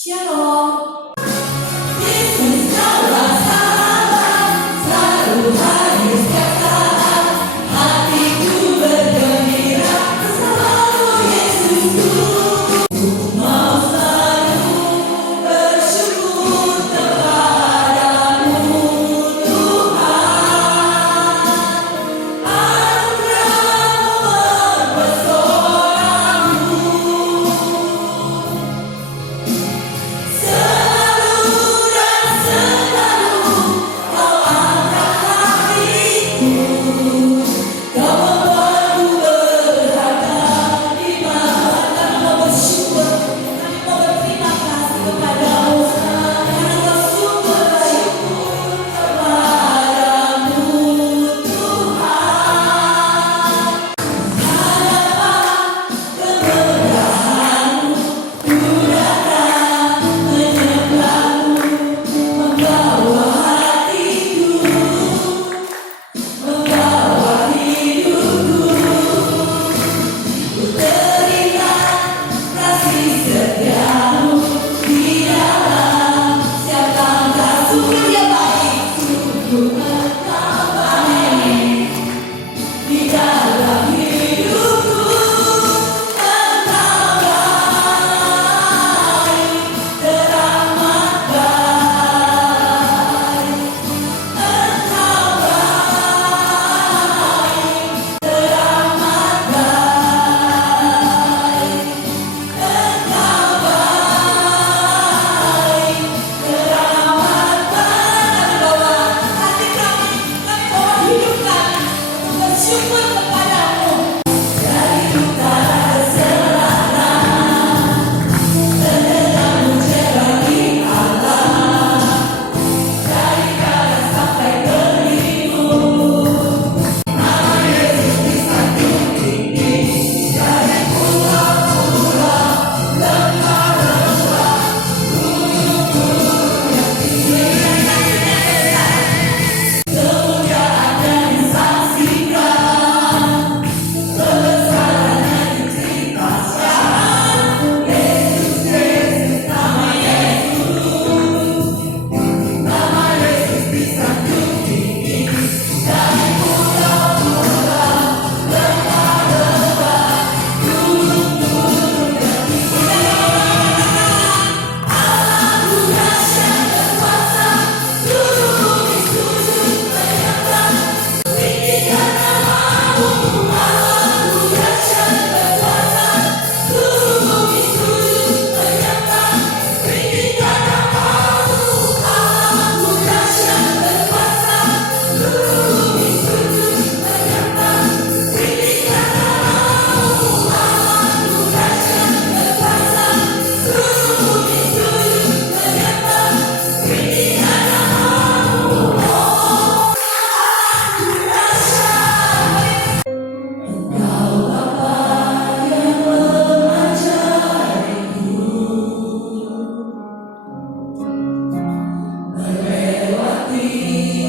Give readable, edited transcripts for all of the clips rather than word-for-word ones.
Shalom. Yesus kaulah sahabat, selalu hadir setiap saat. Hatiku bergembira bersamamu Yesusku. Mau selalu bersyukur kepadamu Tuhan. Anugerah-Mu mempesonaku. Selalu dan selalu Kau angkat hatiku. Kau membuatku berharga di mata. Kami mau bersyukur, kami mau berterima kasih kepadamu karena Kau sungguh baik kepadamu Tuhan. Harapan kemudahan-Mu ku datang menyembahmu, membawa hatiku, membawa hidupku. Ku teringat kasih setiamu di dalam setiap langkah. Sungguh Dia baik, sungguh Engkau baik di dalam hidupku. Engkau baik, teramat baik. Engkau baik, teramat baik. Engkau baik, teramat baik. Bawa hati kami bawa hidup kami untuk bersyukur kepadamu. Dari utara ke selatan, terdengar muncul Allah. Dari barat sampai ke timur, nama Yesus disanjung tinggi. Dari pulau-pulau, lembah-lembah, gunung-gunung yang tinggi. Kemuliaan yang disaksikan, kebesaran yang diceritakan. Yesus, Yesus, nama Yesus. Nama Yesus disanjung tinggi. Dari pulau-pulau, lembah-lembah, gunung-gunung yang tinggi. Allahku dahsyat berkuasa, seluruh bumi sujud menyembah. Tinggikan namamu, Allahku dahsyat berkuasa, seluruh bumi sujud menyembah. Tinggikan namamu, Allahku dahsyat berkuasa, seluruh bumi sujud menyembah. Tinggikan namamu, Allahku dahsyat berkuasa, seluruh bumi sujud menyembah. Tinggikan namamu, Allahku dahsyat. Engkau Bapa yang mengajariku melewati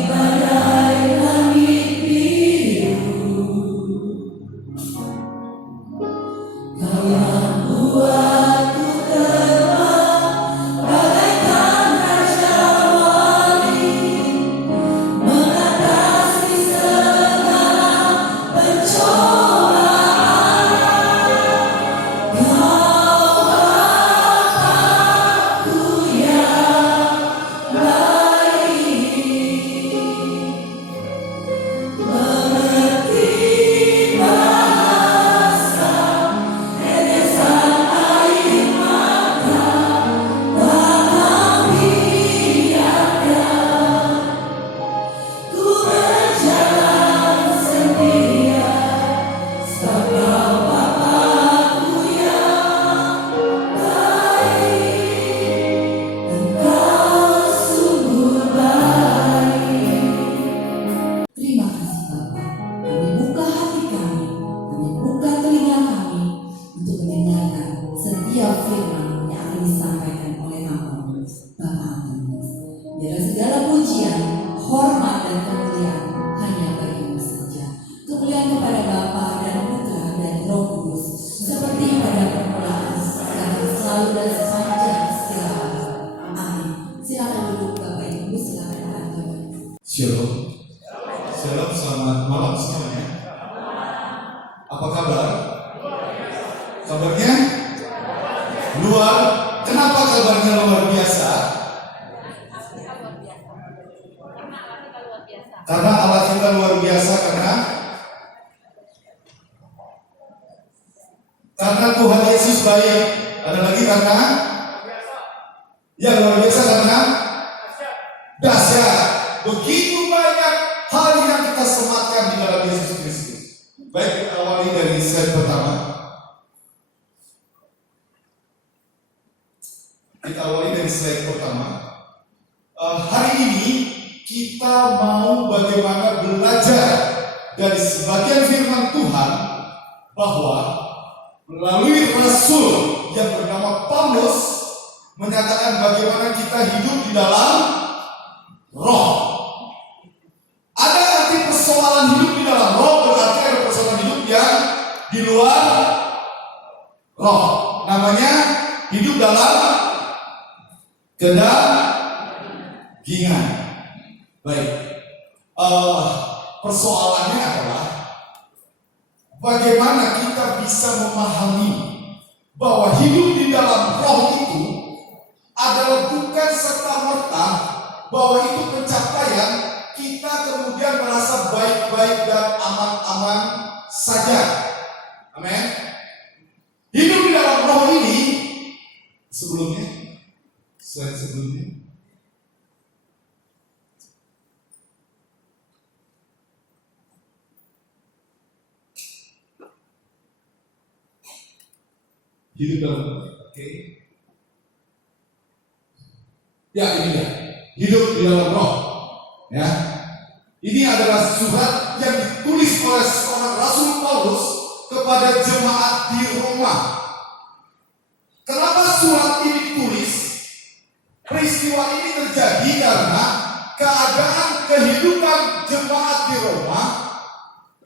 badai langit biru. Kau yang buatku terbang bagaikan raja wali, mengatasi segala pencobaan. Kau Bapakku yang baik, mengerti bahasa tetesan air mata, paham biarkan ku berjalan setia, sebab Kau Bapakku yang baik. Engkau sungguh baik. Terima kasih Bapa. Kami buka hati kami buka telinga kami untuk mendengarkan setiap firman yang akan disampaikan oleh hamba-Mu, Bapa Antonis. Biarlah segala pujian, hormat dan kemuliaan hanya bagi-Mu saja. Kemuliaan kepada Bapa dan Putra dan Roh Kudus, seperti pada permulaan, sekarang, selalu dan sepanjang segala Shalom. Shalom, selamat malam semuanya. Apa kabar? Kabarnya? Luar. Kenapa kabarnya luar biasa? Karena Allah kita luar biasa, karena Tuhan Yesus baik. Ada lagi karena yang luar biasa karena dahsyat. Begitu banyak hal yang kita sematkan di dalam Yesus Kristus. Baik, kita awali dari slide pertama. Hari ini kita mau bagaimana belajar dari sebagian firman Tuhan bahwa melalui rasul yang bernama Paulus menyatakan bagaimana kita hidup di dalam roh. Ada arti persoalan hidup di dalam roh, berarti ada persoalan hidup yang di luar roh. Namanya hidup dalam kedagingan. Baik. Persoalannya adalah bagaimana kita bisa memahami bahwa hidup di dalam roh itu adalah bukan serta-merta bahwa itu pencapaian kita kemudian merasa baik-baik dan aman-aman saja. Amin. Hidup di dalam roh ini slide sebelumnya. Hidup dalam oke. Ya, ini ya. Hidup di dalam roh. Ya. Ini adalah surat yang ditulis oleh seorang Rasul Paulus kepada jemaat di Roma. Kenapa surat ini ditulis? Peristiwa ini terjadi karena keadaan kehidupan jemaat di Roma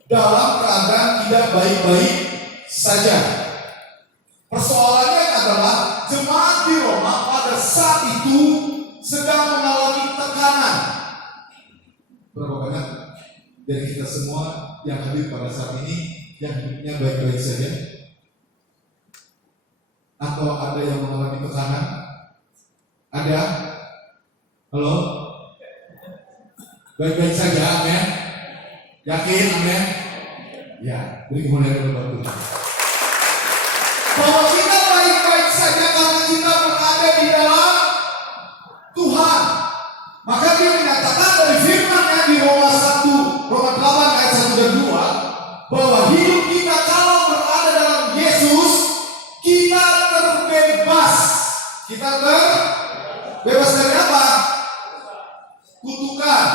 dalam keadaan tidak baik-baik saja. Persoalannya adalah jemaat di Roma pada saat itu sedang mengalami tekanan. Berapa banyak dari kita semua yang hadir pada saat ini yang hidupnya baik-baik saja? Atau ada yang mengalami tekanan? Ada? Halo? Baik-baik saja, amin? Yakin, amin? Ya, beri kemuliaan kepada Tuhan. Bahwa kita baik-baik saja karena kita berada di dalam Tuhan. Maka dia menyatakan dari firman-Nya di Roma 8 ayat 1 dan 2 bahwa hidup kita kalau berada dalam Yesus kita terbebas. Kita terbebas dari apa? Kutukan.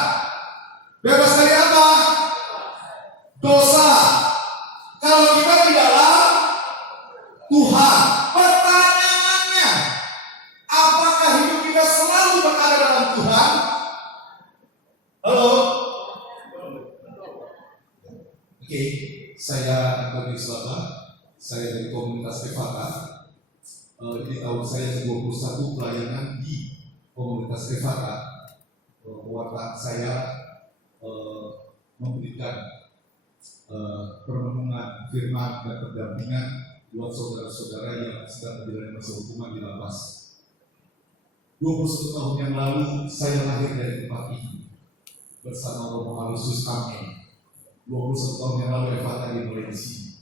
Bebas dari apa? Dosa. Kalau kita di dalam Tuhan. Pertanyaannya, apakah hidup kita selalu berada dalam Tuhan? Halo? Oke, saya Antoni Selama. Saya dari komunitas Evata. Ini tahun saya 21 pelayanan di komunitas Evata. Watak saya memberikan permenungan firman dan pendampingan buat saudara-saudara yang sedang menjalani masa hukuman di lapas. 21 tahun yang lalu saya lahir dari tempat ini bersama Romo Alusus Amin. 21 tahun yang lalu Evata dimulai di sini.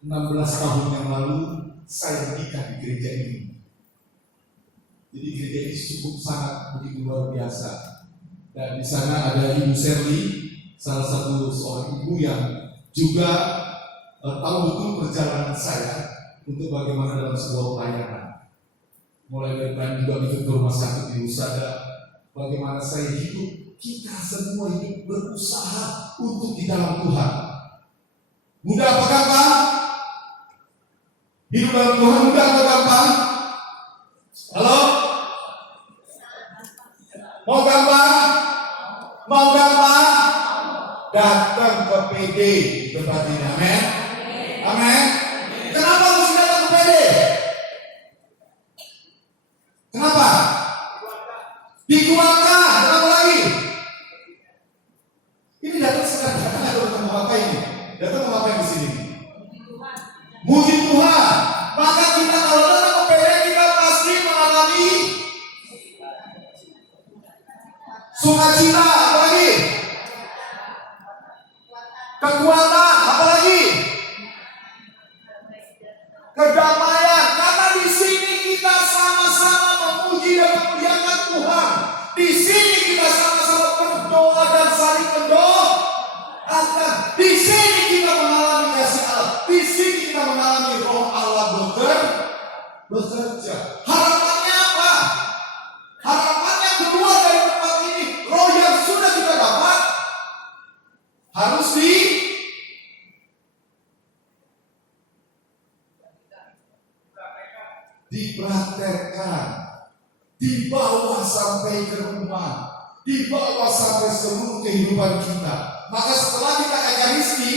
16 tahun yang lalu saya menikah di gereja ini. Jadi gereja ini cukup sangat begitu luar biasa. Dan di sana ada Ibu Serli, salah satu seorang ibu yang juga tahu betul perjalanan saya untuk bagaimana dalam sebuah pelayanan. Mulai dari kami juga ikut ke rumah sakit di Husada, bagaimana saya hidup, kita semua hidup berusaha untuk di dalam Tuhan. Mudah apa gampang? Hidup dalam Tuhan mudah atau gampang? Halo? Mau gampang? Mau gampang? Datang ke PD di tempat ini, amin? Amin. Kenapa harus datang ke PD? Kenapa? Dikuatkan, kenapa lagi? Sukacita, apa lagi? Kekuatan, apa lagi? Kedamaian. Karena di sini kita sama-sama memuji dan memuliakan Tuhan. Di sini kita sama-sama berdoa dan saling mendoakan. Di sini kita mengalami kasih Allah. Di sini kita mengalami Roh Allah bekerja. Harapannya apa? Harapannya kedua dari tempat ini, roh yang sudah kita dapat harus dipraktekkan, dibawa sampai ke rumah, dibawa sampai seluruh kehidupan kita. Maka setelah kita ekaristi,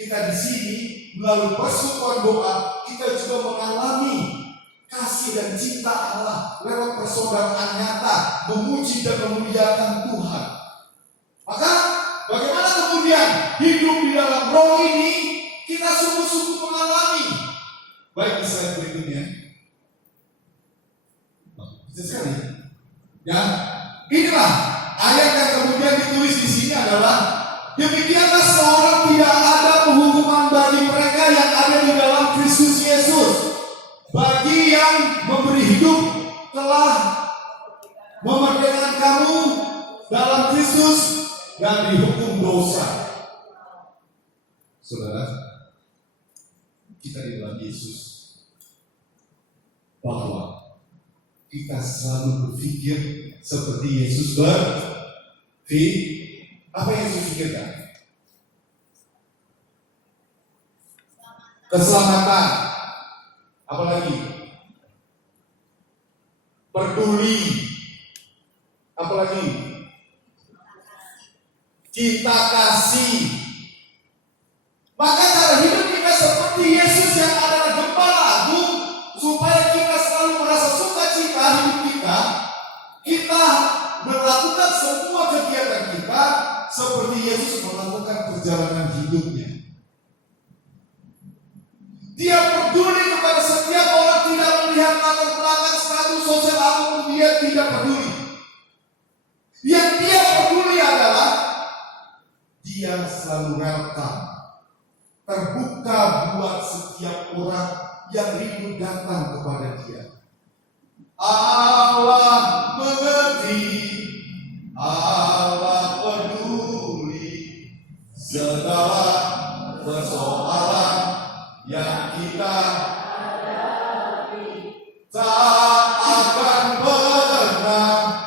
kita di sini melalui persekutuan doa, kita juga mengalami kasih dan cinta Allah lewat persaudaraan nyata, memuji dan memuliakan Tuhan. Maka bagaimana kemudian hidup di dalam roh ini kita sungguh-sungguh mengalami? Baik, di slide berikutnya. Bisa sekali. Ya, inilah ayat yang kemudian ditulis di sini adalah demikianlah seorang tidak ada penghukuman bagi mereka yang ada di dalam Kristus Yesus. Bagi yang memberi hidup telah memerdekakan kamu dalam Kristus dan dihukum dosa. Saudara, kita di dalam Yesus, bahwa kita selalu berpikir seperti Yesus berpikir. Apa yang Yesus pikirkan? Keselamatan. Apalagi? Peduli. Apalagi? Kita kasih. Maka cara hidup kita seperti Yesus yang adalah gembala agung, supaya kita selalu merasa sukacita hidup kita. Kita melakukan semua kegiatan kita seperti Yesus melakukan perjalanan hidupnya. Dia peduli kepada setiap orang, tidak melihat latar belakang status sosial apapun, dia tidak peduli. Yang dia peduli adalah dia selalu welcome, terbuka buat setiap orang yang rindu datang kepada dia. Allah mengerti, Allah peduli segala persoalan yang kita tak akan pernah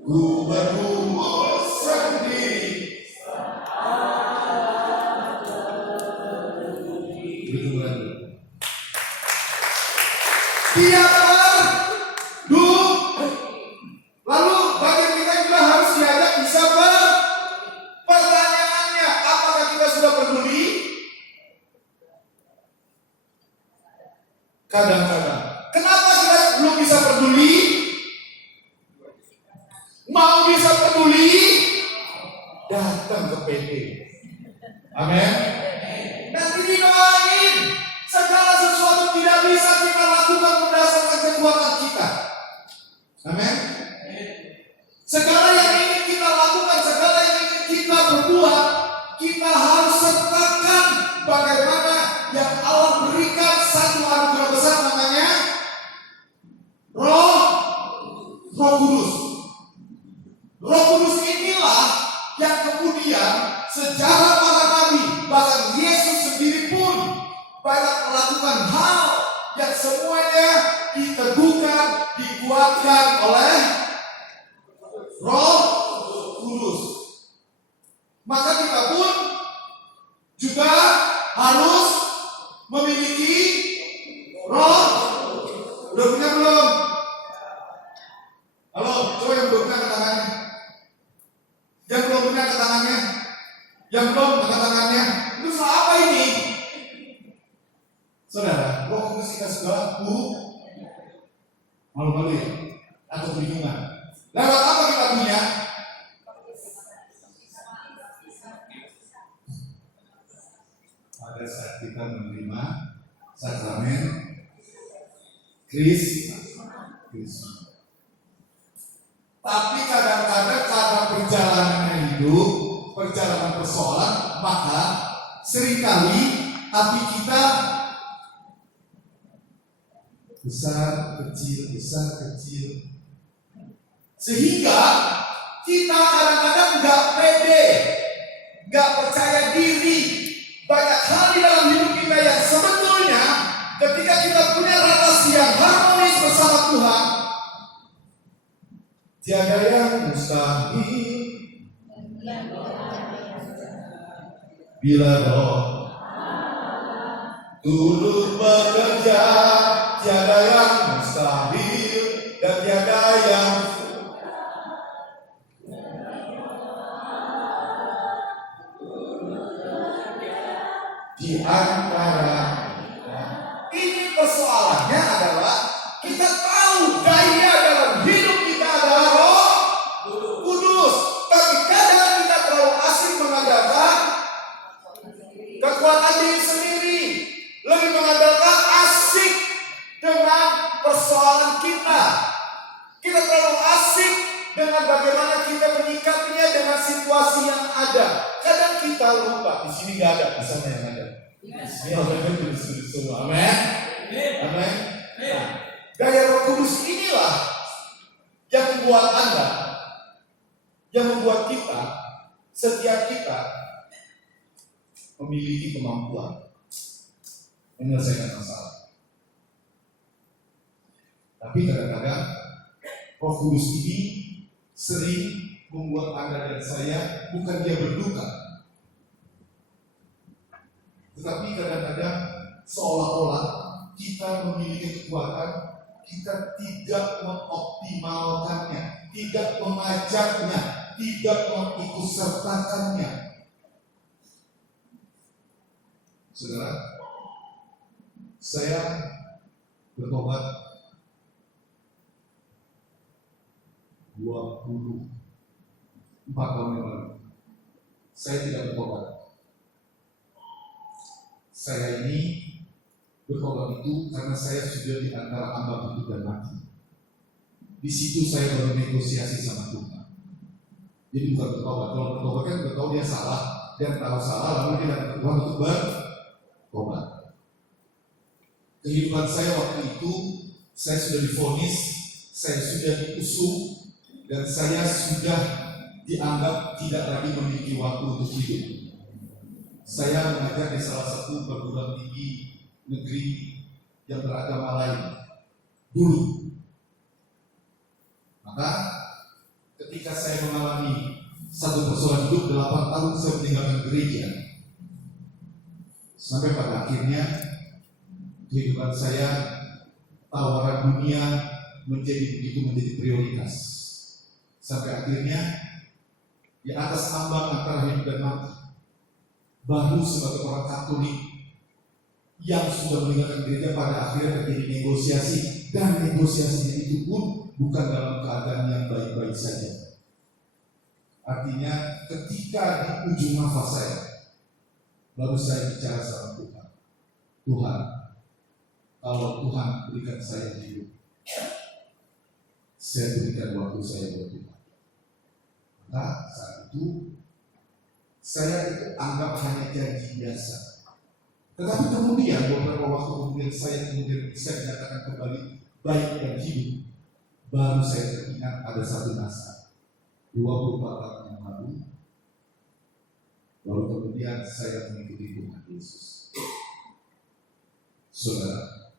ku bergumul sendiri. Dia lalu bagi kita juga harus diajak bisa pertanyaannya, apakah kita sudah peduli? Kadang-kadang, kenapa kita belum bisa peduli? Mau bisa peduli, datang ke PD. Amin. Nanti didoain. Segala sesuatu tidak bisa kita lakukan berdasarkan kekuatan kita. Amin. Segala yang ingin kita lakukan, segala yang ingin kita berbuat, kita harus sertakan bagaimana yang Allah berikan satu anugerah besar namanya Roh Kudus. Roh Kudus inilah yang kemudian sejarah para nabi, bahkan Yesus sendiri pun banyak melakukan hal yang semuanya diteguhkan, dikuatkan oleh Roh Kudus. Maka kita pun juga harus memiliki Roh. Udah punya belum? Halo, coba yang belum punya angkat tangannya. Yang belum punya angkat tangannya. Yang belum angkat tangannya. Itu soal apa ini? Saudara, Roh Kudus kita sudah malu-malu ya? Atau kebingungan? Lewat apa kita punya? Pada saat kita menerima sakramen Kristus. Tapi kadang-kadang karena perjalanan hidup, perjalanan persoalan, maka seringkali hati kita besar kecil, sehingga kita kadang-kadang nggak pede, nggak percaya diri. Banyak hal di dalam hidup kita yang sebetulnya ketika kita punya relasi yang harmonis bersama Tuhan, tiada yang mustahil. Bila Roh turut bekerja, tiada yang mustahil dan tiada yang di antara kita. Ini persoalannya adalah kita tahu gaya dalam hidup kita adalah Roh Kudus, tapi kadang kita terlalu asik mengandalkan kekuatan diri sendiri, lebih mengandalkan asik dengan persoalan kita. Kita terlalu asik dengan bagaimana kita menyikapinya dengan situasi yang ada. Kadang kita lupa, di sini nggak ada, di sana yang ada. Ini orang Kudus semua, amin, amin. Nah, gaya Roh Kudus inilah yang membuat Anda, yang membuat kita, setiap kita memiliki kemampuan menyelesaikan masalah. Tapi kadang-kadang Roh Kudus ini sering membuat Anda dan saya bukan dia berduka, tetapi kadang-kadang seolah-olah kita memiliki kekuatan, kita tidak mengoptimalkannya, tidak mengajaknya, tidak mengikutsertakannya. Saudara, saya bertobat 24 tahun yang lalu. Saya tidak bertobat. Saya ini bertobat itu karena saya sudah di antara ambang hidup dan mati. Di situ saya baru negosiasi sama Tuhan. Jadi bukan bertobat. Kalau bertobat kan bertobat dia salah, dan tahu salah lalu dia datang ke Tuhan untuk bertobat. Kehidupan saya waktu itu, saya sudah divonis, saya sudah diusung, dan saya sudah dianggap tidak lagi memiliki waktu untuk hidup. Saya mengajar di salah satu perguruan tinggi negeri yang beragama lain dulu. Maka ketika saya mengalami satu persoalan hidup 8 tahun saya meninggalkan gereja, sampai pada akhirnya kehidupan saya, tawaran dunia menjadi prioritas. Sampai akhirnya di atas ambang antara hidup dan mati, baru sebagai orang Katolik yang sudah meninggalkan gereja pada akhirnya terjadi negosiasi, dan negosiasinya itu pun bukan dalam keadaan yang baik-baik saja. Artinya ketika di ujung nafas saya, baru saya bicara sama Tuhan. Tuhan, kalau Tuhan berikan saya hidup, saya berikan waktu saya buat Tuhan. Maka saat itu saya itu anggap hanya janji biasa. Tetapi kemudian beberapa waktu kemudian saya bisa dinyatakan kembali baik dan hidup. Baru saya teringat ada satu naskah 24 tahun yang lalu. Lalu kemudian saya mengikuti Tuhan Yesus. Saudara,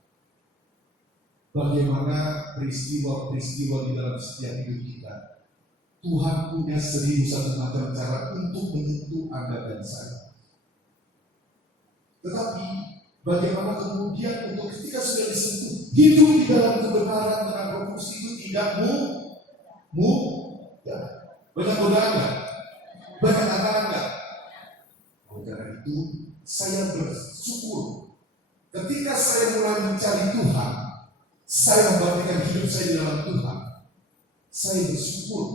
bagaimana peristiwa-peristiwa di dalam setiap hidup kita, Tuhan punya 1001 macam cara untuk menyentuh Anda dan saya. Tetapi bagaimana kemudian untuk ketika sudah disentuh, hidup di dalam kebenaran dengan Roh Kudus itu tidak mudah. Banyak godaan nggak? Banyak tantangan nggak? Oleh karena itu, saya bersyukur ketika saya mulai mencari Tuhan, saya memberikan hidup saya di dalam Tuhan. Saya bersyukur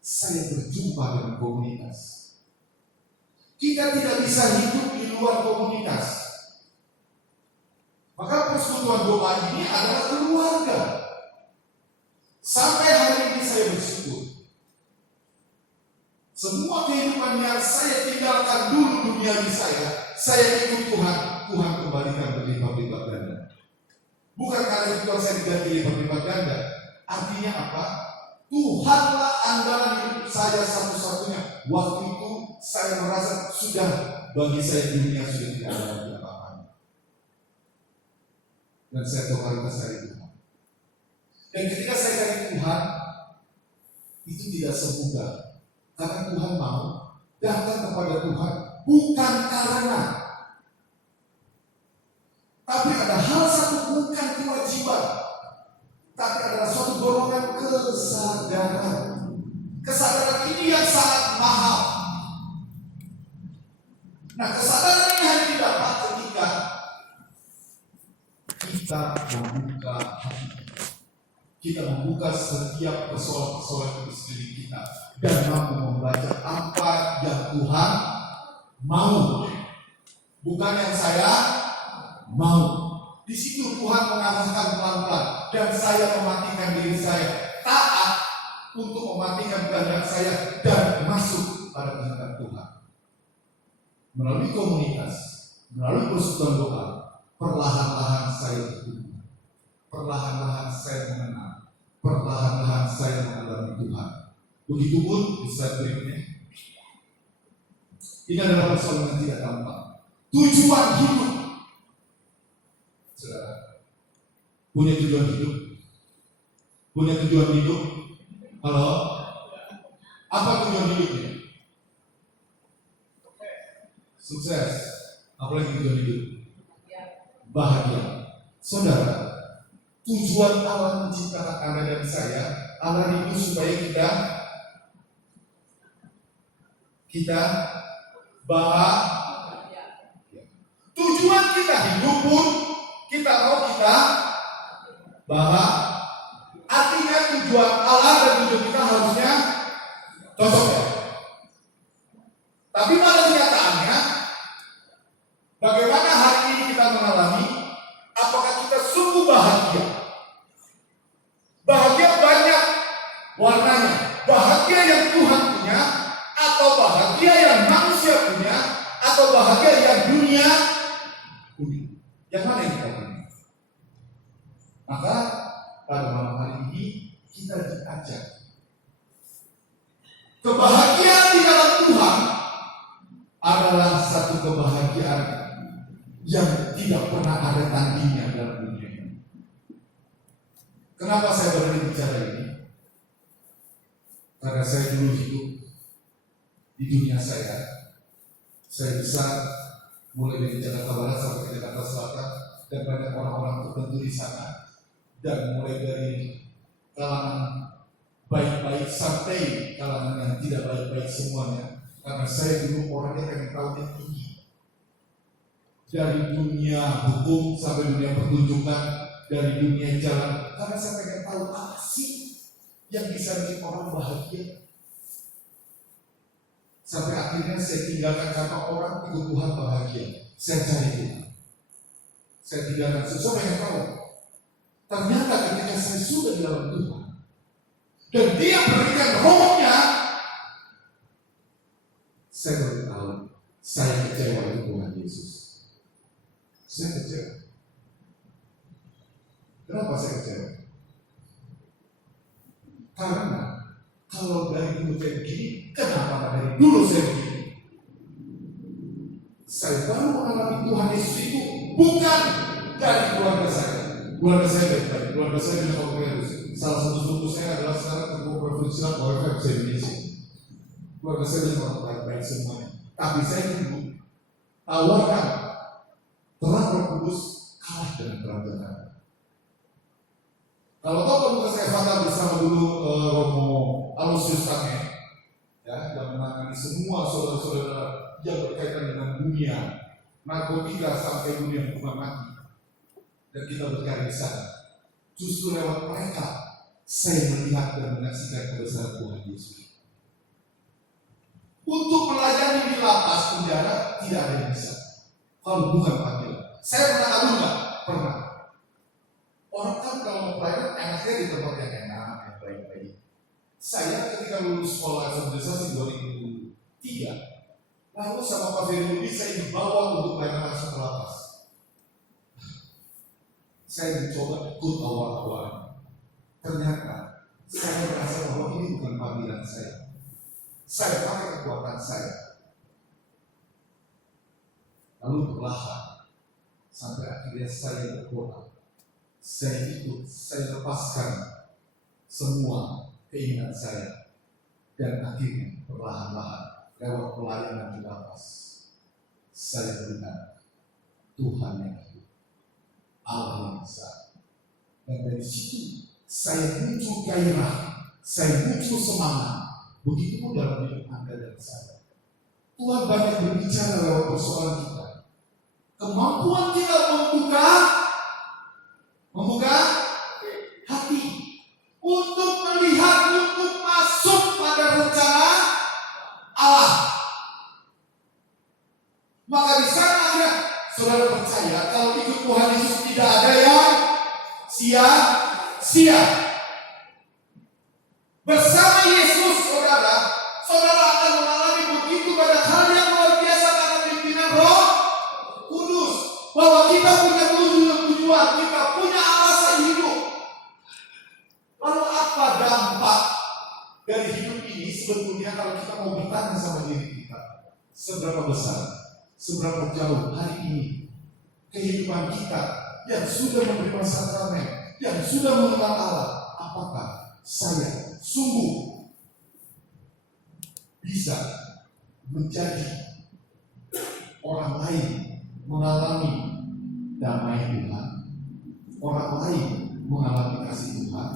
saya berjumpa dengan komunitas. Kita tidak bisa hidup di luar komunitas. Maka persekutuan doa ini adalah keluarga. Sampai hari ini saya bersyukur saya ikut Tuhan, Tuhan kembalikan berlipat-lipat ganda. Bukan karena Tuhan saya diganti lipat-lipat ganda. Artinya apa? Tuhanlah andalan hidup saya satu-satunya. Waktu itu saya merasa sudah bagi saya dunia sudah tidak ada lagi apa-apa. Dan saya tahu kualitas dari Tuhan. Dan ketika saya cari Tuhan, itu tidak semudah. Karena Tuhan mau datang kepada Tuhan bukan karena, tapi ada hal satu, bukan kewajiban, tapi adalah suatu dorongan kesadaran. Kesadaran ini yang sangat mahal. Nah, kesadaran ini hanya didapat ketika kita membuka hati, kita membuka setiap persoalan-persoalan di sekeliling kita dan mampu membaca apa yang Tuhan mau, bukan yang saya mau. Di situ Tuhan mengarahkan pelan-pelan dan saya mematikan diri saya, taat untuk mematikan kehendak saya dan masuk pada kehendak Tuhan. Melalui komunitas, melalui persekutuan doa, perlahan-lahan saya bertumbuh, perlahan-lahan saya mengenal, perlahan-lahan saya mengalami Tuhan. Begitupun di slide berikutnya. Ini adalah persoalan yang tidak gampang. Tujuan hidup. Saudara, punya tujuan hidup? Punya tujuan hidup? Halo? Apa tujuan hidupnya? Sukses. Apalagi tujuan hidup? Bahagia. Saudara, tujuan Allah menciptakan Anda dan saya, Allah rindu supaya kita bahagia. Tujuan kita hidup pun kita mau kita bahagia. Artinya tujuan Allah dan tujuan kita harusnya cocok ya. Tapi pada kenyataannya, bagaimana hari ini kita mengalami? Apakah kita sungguh bahagia? Bahagia banyak warnanya. Bahagia yang Tuhan punya, atau bahagia yang manusia punya, atau bahagia yang dunia punya. Yang mana yang kita punya? Maka pada malam hari ini kita diajak kebahagiaan di dalam Tuhan adalah satu kebahagiaan yang tidak pernah ada tandingnya dalam dunia ini. Kenapa saya berani bicara ini? Karena saya dulu hidup di dunia saya besar mulai dari Jakarta Barat sampai ke Jakarta Selatan dan banyak orang-orang tertentu di sana, dan mulai dari kalangan baik-baik sampai kalangan yang tidak baik-baik semuanya. Karena saya dulu orangnya pengen tahu yang tinggi, dari dunia hukum sampai dunia pertunjukan, dari dunia jalan. Karena saya pengen tahu apa sih yang bisa bikin orang bahagia. Sampai akhirnya saya tinggalkan kata orang ikut Tuhan bahagia. Saya cari Tuhan. Saya tinggalkan sesuatu yang tahu. Ternyata ketika saya sudah di dalam Tuhan dan Dia berikan rohnya, saya baru tahu saya kecewa dengan Tuhan Yesus. Saya kecewa. Kenapa saya kecewa? Karena kalau dari dulu saya begini, kenapa dari dulu saya begini? Saya baru mengalami Tuhan Yesus itu bukan dari keluarga saya. Keluarga saya baik-baik, keluarga saya bisa komunikasi. Salah satu suku saya adalah sekarang ketua profesional keluarga bisa Indonesia. Keluarga saya bisa orang baik-baik semuanya. Tapi saya dulu tawarkan terang Roh Kudus kalah dengan terang Jakarta. Kalau tahu komunitas Evata bersama dulu Romo Alusius Kame, ya, yang menangani semua saudara-saudara yang berkaitan dengan dunia narkotika sampai dunia hukuman mati, dan kita berkarya di sana. Justru lewat mereka saya melihat dan menyaksikan kebesaran Tuhan Yesus. Untuk melayani di lapas penjara tidak ada yang bisa. Kalau bukan panggilan, saya pernah adu nggak? Pernah. Orang kan kalau mau pelayanan enaknya di tempat yang enak, yang baik-baik. Saya ketika lulus sekolah administrasi 2003, Lalu sama Pak Ferry saya dibawa untuk pelayanan langsung ke lapas. Saya mencoba ikut awal-awal. Ternyata saya merasa bahwa ini bukan panggilan saya. Saya pakai kekuatan saya. Lalu perlahan sampai akhirnya saya berdoa. Saya ikut, saya lepaskan semua keinginan saya. Dan akhirnya perlahan-lahan lewat pelayanan di lapas, saya melihat Tuhan yang hidup, Allah yang besar. Dan dari situ saya muncul gairah, saya muncul semangat. Begitu pun dalam hidup Anda dan saya. Tuhan banyak berbicara lewat persoalan kita. Kemampuan kita membuka hati untuk melihat, untuk masuk pada rencana Allah. Maka di sana ada saudara percaya kalau ikut Tuhan Yesus tidak ada yang sia-sia. Bersama Yesus saudara akan mengalami begitu banyak hal yang luar biasa karena pimpinan Roh Kudus. Bahwa kita punya tujuan, kita punya alasan hidup. Lalu apa dampak dari hidup ini sebetulnya kalau kita mau bertanya sama diri kita? Seberapa besar, seberapa jauh hari ini kehidupan kita yang sudah menerima sakramen, yang sudah mengenal Allah, apakah saya sungguh bisa menjadi orang lain mengalami damai Tuhan, orang lain mengalami kasih Tuhan,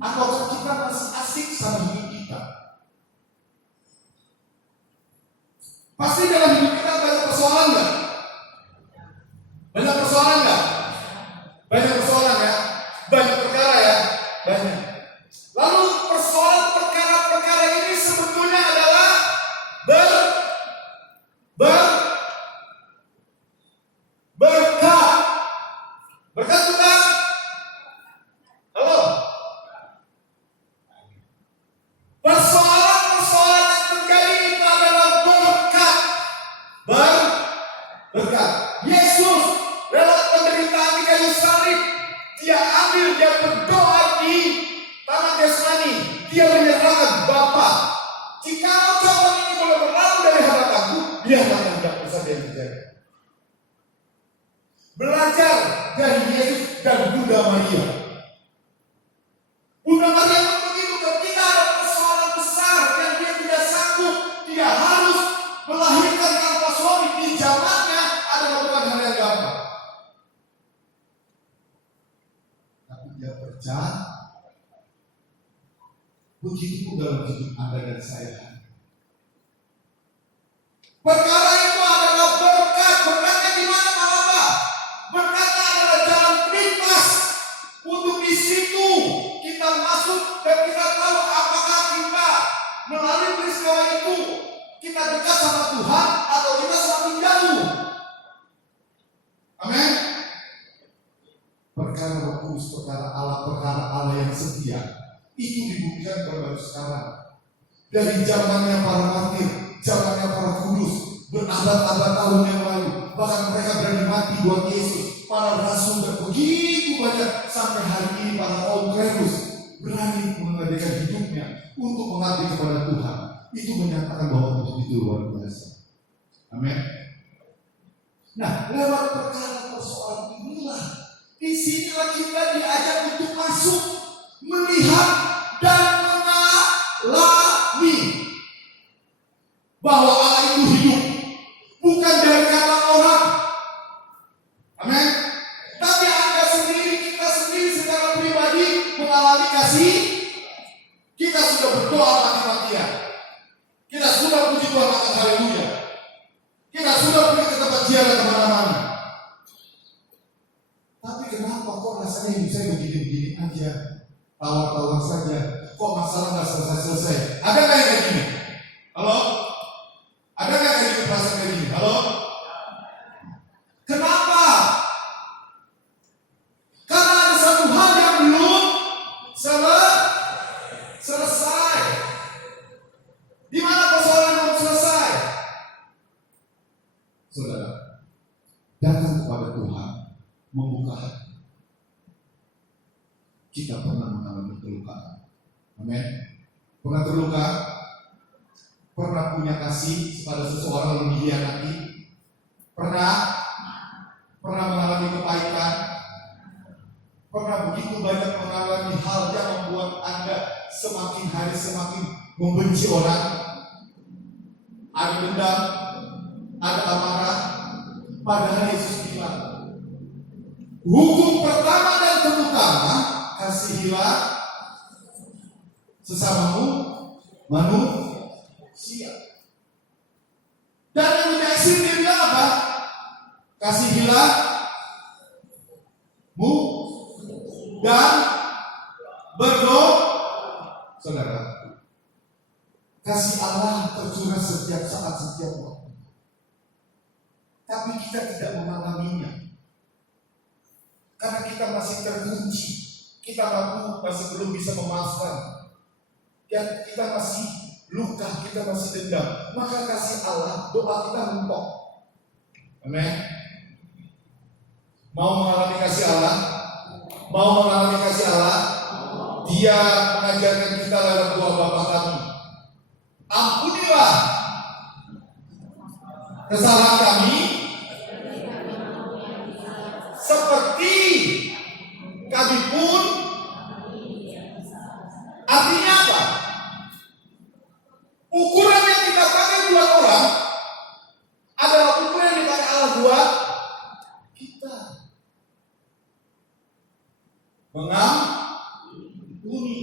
atau kita masih asik sama hidup kita? Pasti dalam hidup kita banyak persoalan nggak? Banyak persoalan nggak? Banyak persoalan ya? Banyak perkara ya? Banyak. Lalu persoalan perkara-perkara ini sebetulnya adalah berkat. Berkat bukan? Halo? Persoalan-persoalan yang terjadi itu adalah berkat. Berkat. Yesus lewat penderitaan di kayu salib, dia berdoa di Taman Getsemani. Dia menyerahkan Bapa, jika cobaan ini boleh berlalu dari hadapanku, biarlah kehendakmu saja yang terjadi. Belajar dari Yesus dan Bunda Maria. Bunda Maria pun begitu, ketika ada persoalan besar yang dia tidak sanggup, dia harus melahirkan tanpa suami. Di zamannya adalah bukan hal yang gampang. Tapi dia percaya. Begitu pun dalam hidup Anda dan saya. Perkara itu adalah berkat. Berkatnya di mana apa? Berkatnya adalah jalan pintas untuk di situ kita masuk dan kita tahu apakah kita melalui peristiwa itu kita dekat sama Tuhan atau kita semakin jauh. Amin. Perkara Roh Kudus, perkara Allah yang setia. Itu dibuktikan baru sekarang. Dari zamannya para martir, zamannya para kudus, berabad-abad tahun yang lalu, bahkan mereka berani mati buat Yesus. Para rasul dan begitu banyak sampai hari ini para kaum Klerus berani mengadakan hidupnya untuk mengabdi kepada Tuhan. Itu menyatakan bahwa Tuhan itu luar biasa. Amin. Nah, lewat perkara persoalan inilah, disinilah kita diajak untuk masuk, melihat dan mengalami bahwa Allah itu hidup, bukan dari kata orang. Amin. Tapi Anda sendiri, kita sendiri secara pribadi mengalami kasih. Kita sudah berdoa mati-matian. Kita sudah puji Tuhan akan haleluya. Kita sudah pergi ke tempat ziarah kemana-mana. Tapi kenapa kok rasanya hidup saya begini-begini aja? Tawar-tawar saja. Kok masalah nggak selesai-selesai? Ada nggak yang kayak gini? Halo? Ada nggak yang hidup perasaan kayak gini? Halo? Kenapa? Karena ada satu hal yang belum selesai. Di mana persoalan belum selesai? membuka hati. Kita pernah mengalami kelukaan. Amin. Pernah terluka? Pernah punya kasih pada seseorang yang dikhianati? Pernah mengalami kepaikan? Pernah begitu banyak mengalami hal yang membuat Anda semakin hari semakin membenci orang? Ada dendam, ada amarah. Padahal Yesus bilang, hukum pertama dan terutama, kasihilah sesamamu manusia. Dan yang lebih ekstrim dia bilang apa? Kasihilah mu dan berdoa. Saudara, kasih Allah tercurah setiap saat, setiap waktu. Tapi kita tidak mengalaminya karena kita masih terkunci. Kita masih belum bisa memaafkan. Dan kita masih luka, kita masih dendam. Maka kasih Allah, doa kita mentok. Amin. Mau mengalami kasih Allah? Mau mengalami kasih Allah? Dia mengajarkan kita lewat doa Bapa kami. Ampunilah kesalahan kami seperti kami pun. Artinya apa? Ukuran yang kita pakai buat orang adalah ukuran yang dipakai Allah buat kita. Mengampuni.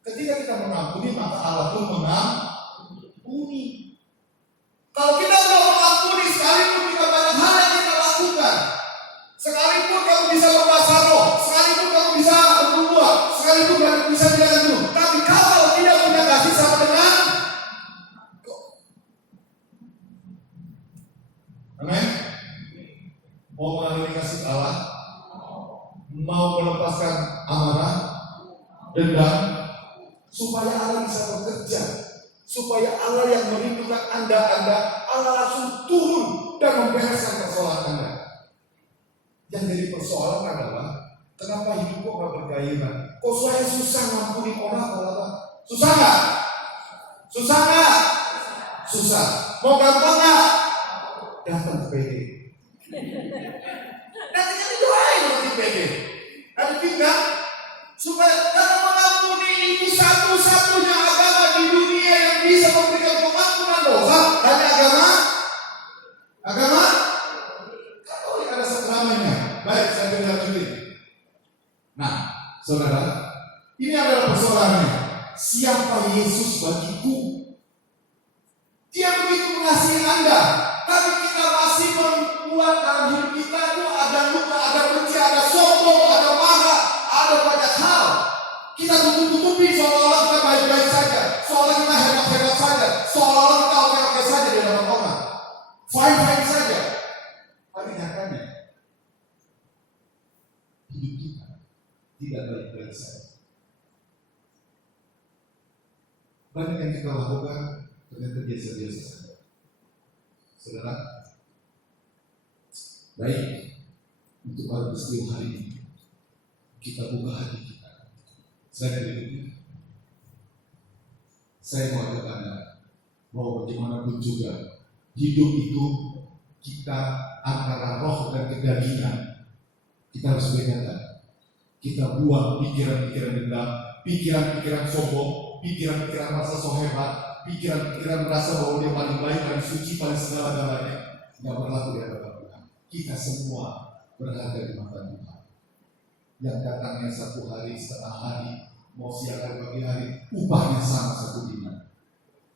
Ketika kita mengampuni, maka Allah pun mengampuni. Kalau kita mau mengampuni, sekalipun kita banyak hal yang kita lakukan, sekalipun kamu bisa berbahasa roh, sekalipun kamu bisa berbuat, sekalipun kamu bisa tidak itu, tapi kalau tidak punya kasih sama dengan amin. Mau mengalami kasih Allah, mau melepaskan amarah, dendam, supaya Allah bisa bekerja, supaya Allah yang merindukan Anda, Allah langsung turun dan membereskan persoalan Anda. Yang jadi persoalan adalah kenapa hidup kok gak bergairah? Kok saya susah ngampuni orang? Susah gak? Susah gak? Susah. Mau gampang gak? Datang ke PD. Nanti kan didoain di PD. Ada juga supaya karena mengampuni itu satu-satunya agama di dunia yang bisa memberikan pengampunan dosa. Hanya agama Katolik ada sakramenya. Baik, saya bilang begini. Nah, saudara, ini adalah persoalannya. Siapa Yesus bagiku? Dia begitu mengasihi Anda, tapi kita masih membuat dalam hidup kita itu ada luka, ada benci, ada sombong, ada marah, ada banyak hal. Kita tutup-tutupi seolah-olah kita baik-baik saja, seolah kita hebat-hebat saja, seolah-olah kita oke-oke saja di dalam orang, fine-fine saja. Tapi nyatanya hidup kita tidak baik-baik saja. Banyak yang kita lakukan ternyata biasa-biasa saja. Saudara, baik untuk pada peristiwa hari ini kita buka hati kita. Saya berikutnya, saya mau ajak Anda bahwa bagaimanapun juga hidup itu kita antara roh dan kedagingan kita harus bedakan. Kita buang pikiran-pikiran dendam, pikiran-pikiran sombong, pikiran-pikiran rasa so hebat, pikiran-pikiran merasa bahwa dia paling baik, paling suci, paling segala-galanya. Tidak berlaku di hadapan Tuhan. Kita semua berharga di mata Tuhan. Yang datangnya satu hari, setengah hari, mau siang hari, pagi hari, upahnya sama satu dinar.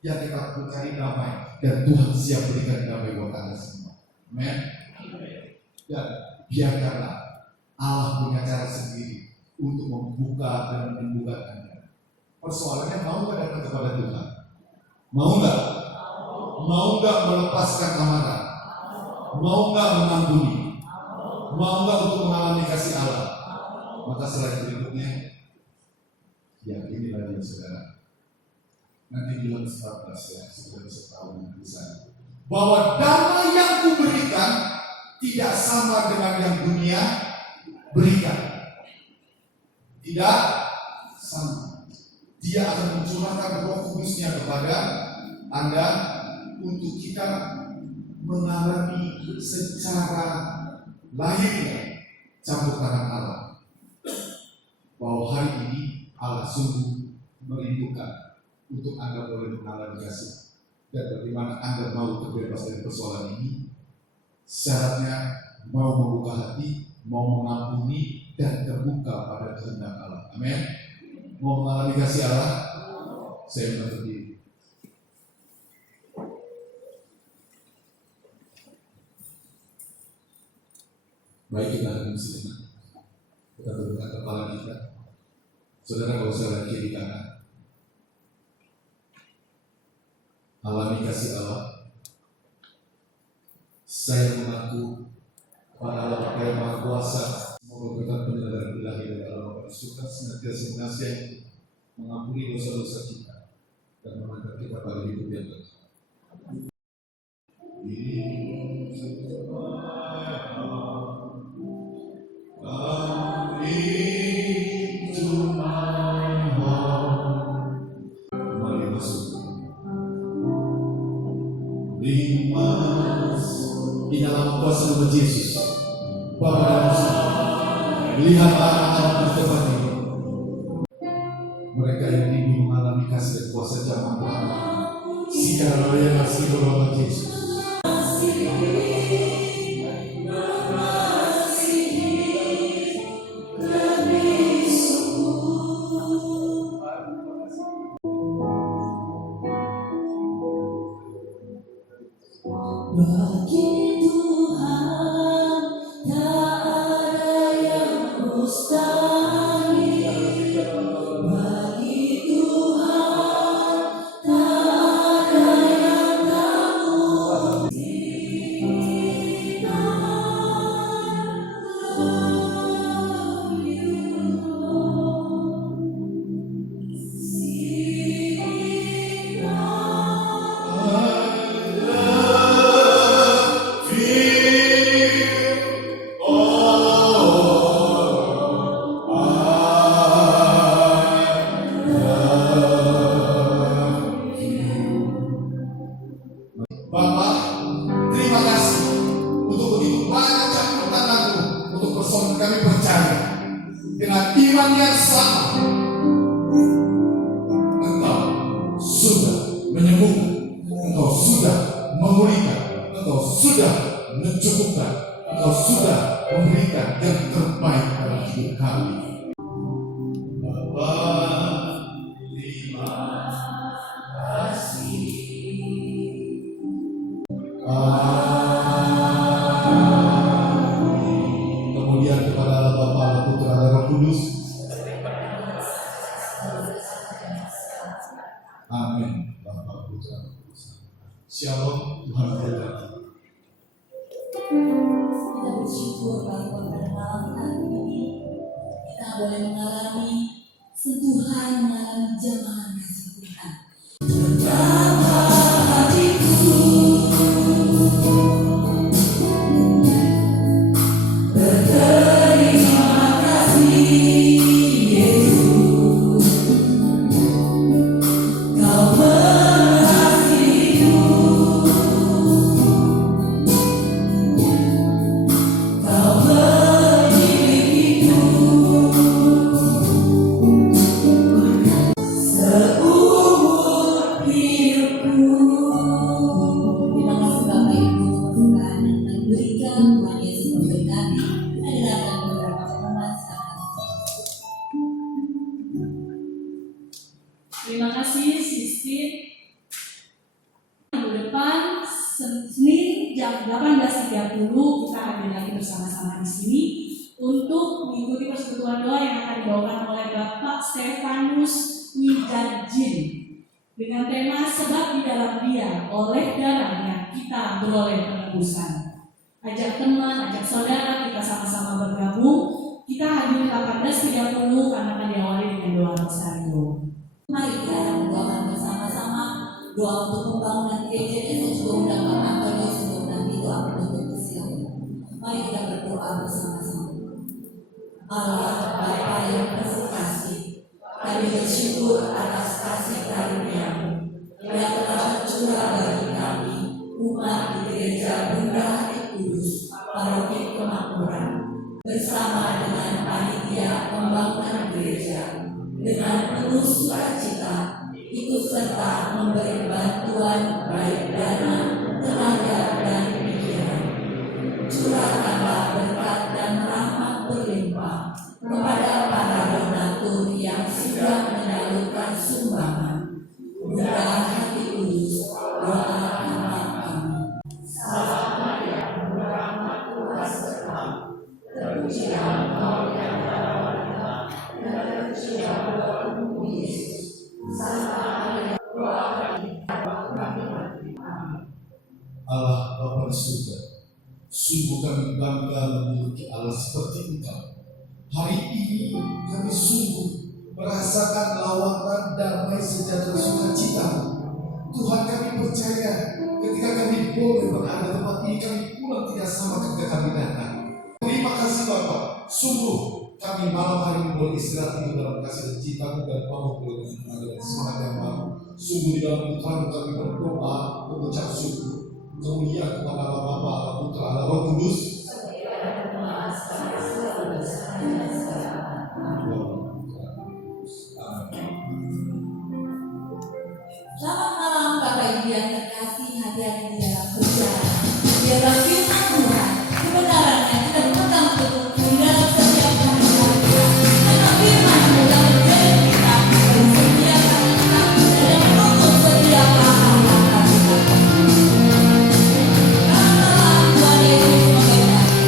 Yang kita mencari damai, dan Tuhan siap berikan damai buat Anda semua. Amen. Dan biarkanlah Allah punya cara sendiri untuk membuka dan menyembuhkan Anda. Persoalannya mau nggak datang kepada Tuhan? Mau nggak? Mau nggak melepaskan amarah? Mau nggak mengampuni? Mau nggak untuk mengalami kasih Allah? Maka slide berikutnya, yakinilah dia saudara. Nanti bilang 14 ya, sudah setahun di sana. Bahwa damai yang kuberikan tidak sama dengan yang dunia berikan. Tidak sama. Dia akan mencurahkan Roh Kudus-Nya kepada Anda untuk kita mengalami secara lahirnya campur tangan Allah. Bahwa hari ini Allah sungguh merindukan untuk Anda boleh mengalami kasih. Dan bagaimana Anda mau terbebas dari persoalan ini? Syaratnya mau membuka hati, mau mengampuni, dan terbuka pada kehendak Allah. Amin. Mau mengalami kasih Allah? Saya menutup diri. Baik, kita akan sejenak. Kita tundukkan kepala kita. Saudara, kalau saya kiri kanan, alami kasih Allah. Saya mengaku kepada Allah Bapa yang Maha Kuasa, semoga berkat penyadaran ilahi dari Allah Bapa Surga senantiasa mengasihani, mengampuni dosa-dosa kita, dan mengangkat kita pada hidup yang kekal. Kembali masuk di dalam kuasa nama Yesus. Bapa dalam surga, lihatlah anak-anak di tempat ini. Mereka yang ingin mengalami kasih dan kuasa zaman Tuhan. Sekarang yang asli berdoa Yesus. Bagi Tuhan tak ada yang mustahil. Bagi Tuhan tak ada yang tak mungkin. Bapak, terima kasih untuk begitu banyak campur tanganmu untuk persoalan kami percaya dengan iman yang sama. Engkau sudah menyembuhkan, Engkau sudah memulihkan, Engkau sudah mencukupkan, Engkau sudah memberikan yang terbaik pada hidup kami. Bapak, terima kasih. Kemudian kepada Allah Bapa, Allah Putra, dan Roh Kudus. Amin. Bapa, Putra, Roh Kudus. Shalom, Tuhan berkati. Kita bersyukur bahwa pada malam hari ini kita boleh mengalami sentuhan, mengalami jamahan kasih Tuhan. Betapa hatiku berterima kasih Yesus, Kau mengasihiku, Kau memilikiku seumur hidupku. Terima kasih Bapak Ibu Tuhan yang telah berikan Tuhan Yesus memberkati. Kita dengarkan beberapa pengumuman silakan. Terima kasih Sistir. Minggu depan Senin jam 18.30 kita hadir lagi bersama-sama di sini untuk mengikuti persekutuan doa yang akan dibawakan oleh Bapak Stefanus Wijajin dengan tema sebab di dalam Dia oleh darahnya kita beroleh penebusan. Ajak teman, ajak saudara kita sama-sama bergabung. Kita hadir 18.30 karena akan diawali dengan doa rosario. Mari kita akan mendoakan bersama-sama doa untuk pembangunan gereja. Dan saya juga undang Bapak Antonius untuk nanti doa penutup, silakan. bersama-sama. Allah Bapa yang penuh kasih, kami bersyukur atas kasih karunia-Mu yang telah tercurah bagi kami umat di Gereja Bunda Hati Kudus Paroki Kemakmuran, bersama dengan panitia pembangunan gereja dengan penuh sukacita ikut serta memberi bantuan baik dana, tenaga, dan pikiran. Curahkanlah berkat dan rahmat berlimpah kepada para donatur yang sudah menyalurkan sumbangan. Bunda Hati Kudus, doa anak kami. Salam Maria, berrahmat Tuhan sertamu. Terpujilah Engkau di antara wanita, dan terpujilah buahmu Yesus. Santa Maria, doa kami. Allah Bapa di surga, sungguh kami bangga memiliki Allah seperti Engkau. Hari ini kami sungguh merasakan lawatan damai sejahtera sukacita. Tuhan, kami percaya ketika kami boleh berada di tempat ini, kami pulang tidak sama ketika kami datang. Terima kasih Bapak, sungguh kami malam hari ini boleh istirahat di dalam kasih dan cinta-Mu dan pamuk dengan tenaga dan semangat yang baru. Sungguh di dalam Tuhan kami berdoa, mengucap syukur, kemuliaan kepada Allah Bapa, Allah Putra, Allah Roh Kudus. Selamat malam Bapak Ibu yang terkasih, hati-hati di dalam perjalanan. Biarlah firman Tuhan, kebenarannya kita pegang teguh di dalam setiap hari kita. Karena firman adalah menjadi kita dan sediakan kita dan menutup setiap langkah kita. Selamat malam Tuhan Yesus memberkati.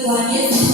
Tuhan Yesus